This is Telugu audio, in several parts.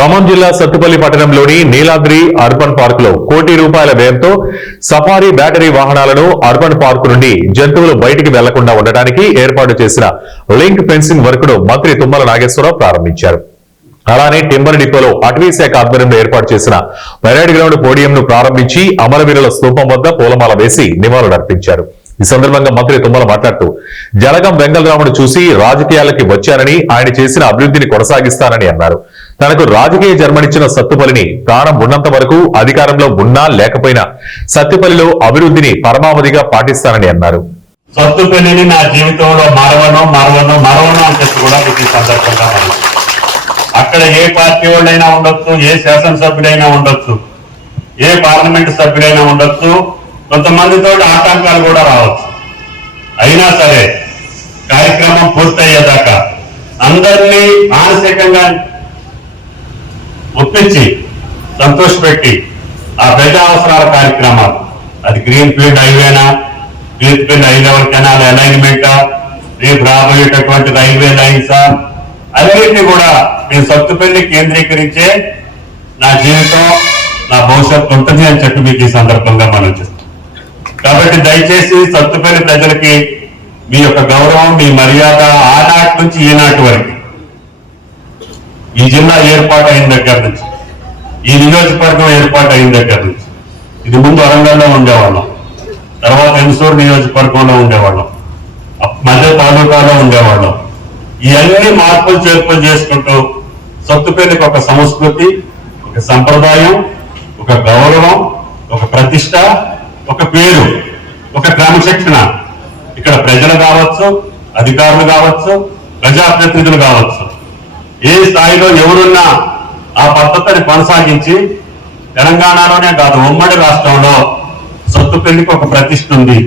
ఖమ్మం జిల్లా సత్తుపల్లి పట్టణంలోని నీలాద్రి అర్బన్ పార్క్ లో ₹1 కోటి వ్యయంతో సఫారీ బ్యాటరీ వాహనాలను అర్బన్ పార్క్ నుండి జంతువులు బయటికి వెళ్లకుండా ఉండడానికి ఏర్పాటు చేసిన లింక్ ఫెన్సింగ్ వర్క్ ను మంత్రి తుమ్మల నాగేశ్వరరావు ప్రారంభించారు. అలానే టింబర్ డిపోలో అటవీ శాఖ ఆధ్వర్యంలో ఏర్పాటు చేసిన పెరేడ్ గ్రౌండ్ పోడియం ను ప్రారంభించి అమరవీరుల స్తూపం వద్ద పూలమాల వేసి నివాళులర్పించారు. ఈ సందర్భంగా మంత్రి తుమ్మల మాట్లాడుతూ జలగం వెంగళరామును చూసి రాజకీయాలకి వచ్చానని, ఆయన చేసిన అభివృద్ధిని కొనసాగిస్తానని అన్నారు. తనకు రాజకీయ జన్మనిచ్చిన సత్తుపల్లిని ప్రాణం ఉన్నంత వరకు అధికారంలో ఉన్నా లేకపోయినా సత్తుపల్లిలో అభివృద్ధిని పరమావధిగా పాటిస్తానని అన్నారు. సత్తుపల్లిని నా జీవితంలో మరవను అని చెప్పి కూడా ఈ సందర్భంగా అక్కడ ఏ పార్టీ వాళ్ళైనా ఉండొచ్చు, ఏ శాసనసభ్యుడైనా ఉండొచ్చు, ఏ పార్లమెంటు సభ్యుడైనా ఉండొచ్చు, కొంతమందితో ఆటంకాలు కూడా రావచ్చు. అయినా సరే కార్యక్రమం పూర్తయ్యేదాకా అందరినీ మానసికంగా ఒప్పించి సంతోషపెట్టి ఆ ప్రజా అవసరాల కార్యక్రమాలు, అది గ్రీన్ ఫీల్డ్ హైవేనా, green field high level canal అలైన్మెంటా, రేపు రాబోయేటటువంటి రైల్వే లైన్సా, అన్నింటినీ కూడా నేను సత్తుపల్లి కేంద్రీకరించే నా జీవితం, నా భవిష్యత్తు ఉంటుంది అని చెప్పి మీకు ఈ సందర్భంగా మనం చేస్తాం. కాబట్టి దయచేసి సత్తుపల్లి ప్రజలకి మీ యొక్క గౌరవం, మీ మర్యాద ఆనాటి నుంచి ఈనాటి వరకు, ఈ జిల్లా ఏర్పాటు అయిన దగ్గర నుంచి, ఈ నియోజకవర్గం ఏర్పాటు అయిన దగ్గర నుంచి, ఇది ముందు వరంగల్లో ఉండేవాళ్ళం, తర్వాత ఎన్సూరు నియోజకవర్గంలో ఉండేవాళ్ళం, మధ్య తాలూకాలో ఉండేవాళ్ళం. ఇవన్నీ మార్పులు చేర్పులు చేసుకుంటూ సత్తుపల్లికి ఒక సంస్కృతి, ఒక సంప్రదాయం, ఒక గౌరవం, ఒక ప్రతిష్ట, ఒక పేరు, ఒక క్రమశిక్షణ ఇక్కడ ప్రజలు కావచ్చు, అధికారులు కావచ్చు, ప్రజాప్రతినిధులు కావచ్చు, ఏ స్థాయిలో ఎవరున్నా ఆ పద్ధతిని కొనసాగించి తెలంగాణలోనే కాదు ఉమ్మడి రాష్ట్రంలో సత్తుపల్లికి ఒక ప్రతిష్ఠ ఉంది.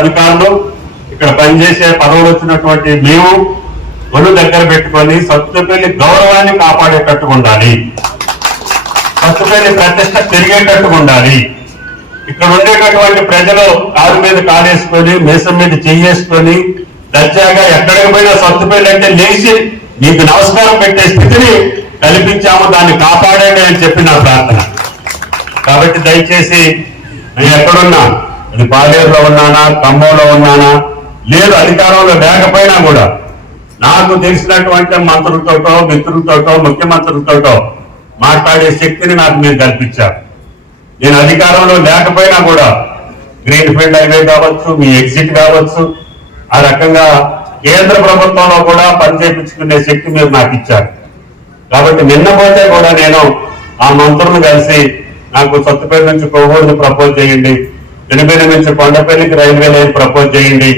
అధికారులు ఇక్కడ పనిచేసే పదవులు వచ్చినటువంటి మేము ఒళ్ళు దగ్గర పెట్టుకొని సత్తుపల్లి గౌరవాన్ని కాపాడేటట్టుగా ఉండాలి, సత్తుపల్లి ప్రతిష్ట పెరిగేటట్టుగా ఉండాలి. ఇక్కడ ఉండేటటువంటి ప్రజలు కారు మీద కాలేసుకొని, మీసం మీద చెయ్యేసుకొని దర్జాగా ఎక్కడికి పోయినా సత్తుపల్లి అంటే లేచి మీకు నమస్కారం పెట్టే స్థితిని కల్పించాము, దాన్ని కాపాడండి అని చెప్పి నా ప్రార్థన. కాబట్టి దయచేసి నేను ఎక్కడున్నా, అది పాలేరులో ఉన్నానా, ఖమ్మంలో ఉన్నానా, లేదు అధికారంలో లేకపోయినా కూడా నాకు తెలిసినటువంటి మంత్రులతోటో, మిత్రులతోటో, ముఖ్యమంత్రులతోటో మాట్లాడే శక్తిని నాకు మీరు కల్పించారు. నేను అధికారంలో లేకపోయినా కూడా గ్రీన్ ఫీల్డ్ హైవే కావచ్చు, మీ ఎగ్జిట్ కావచ్చు, ఆ రకంగా కేంద్ర ప్రభుత్వంలో కూడా పనిచేయించుకునే శక్తి మీరు నాకు ఇచ్చారు. కాబట్టి నిన్నపోతే కూడా నేను ఆ మంత్రులను కలిసి నాకు సత్తుపల్లి నుంచి కోవూరుని ప్రపోజ్ చేయండి, పెనుపల్లి నుంచి కొండపల్లికి రైల్వే లైన్ ప్రపోజ్ చేయండి,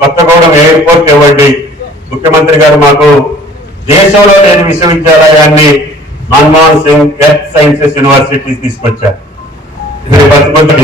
కొత్తగూడెం ఎయిర్పోర్ట్ ఇవ్వండి. ముఖ్యమంత్రి గారు మాకు దేశంలో లేని విశ్వవిద్యాలయాన్ని Manmohan Singh earth sciences university తీసుకొచ్చారు. ఇది 10 మంది